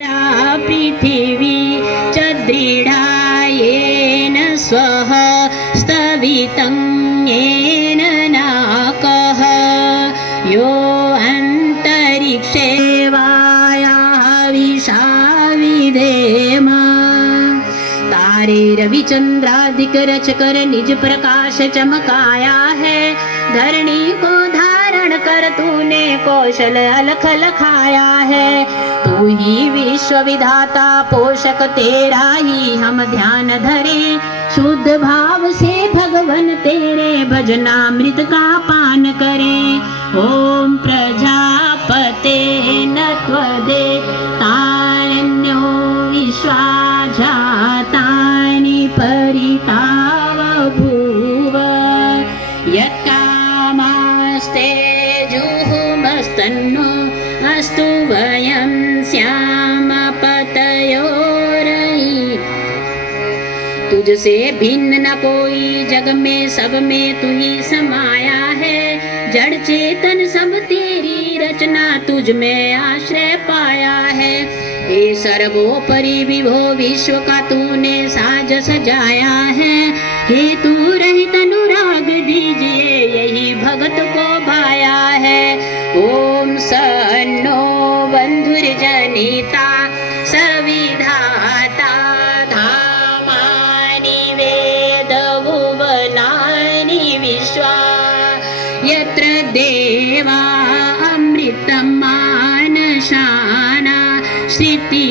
पृथिवी च दृढायेन स्वः स्तवितं येन नाकः यो अन्तरिक्षे वायाविषा विधेम। तारे रवि चंद्रादिक रच कर निज प्रकाश चमकाया है। धरणी को धारण कर तूने कौशल अलख लखाया है। तू ही विश्व विधाता पोषक तेरा ही हम ध्यान धरे। शुद्ध भाव से भगवन तेरे भजनामृत का पान करें। ओम प्रजापते नत्वदे तान्यो विश्वा जातानि परिताव भूव। यत्कामास्ते जुहुमस्तन्नो अस्तु वयं श्याम पतयोरयि। तुझसे भिन्न न कोई जग में, सब में तू ही समाया है। जड़ चेतन सब तेरी रचना, तुझ में आश्रय पाया है। हे सर्वोपरि विभो विश्व का तूने साज सजाया है। हे तू रहित अनुराग दीजिए, यही भगत को भाया है। ओम सन्नो बंधुर्जनिता सविधाता धामानि वेद भुवनानि विश्वा। यत्र देवा अमृतम् मानशाना श्रुति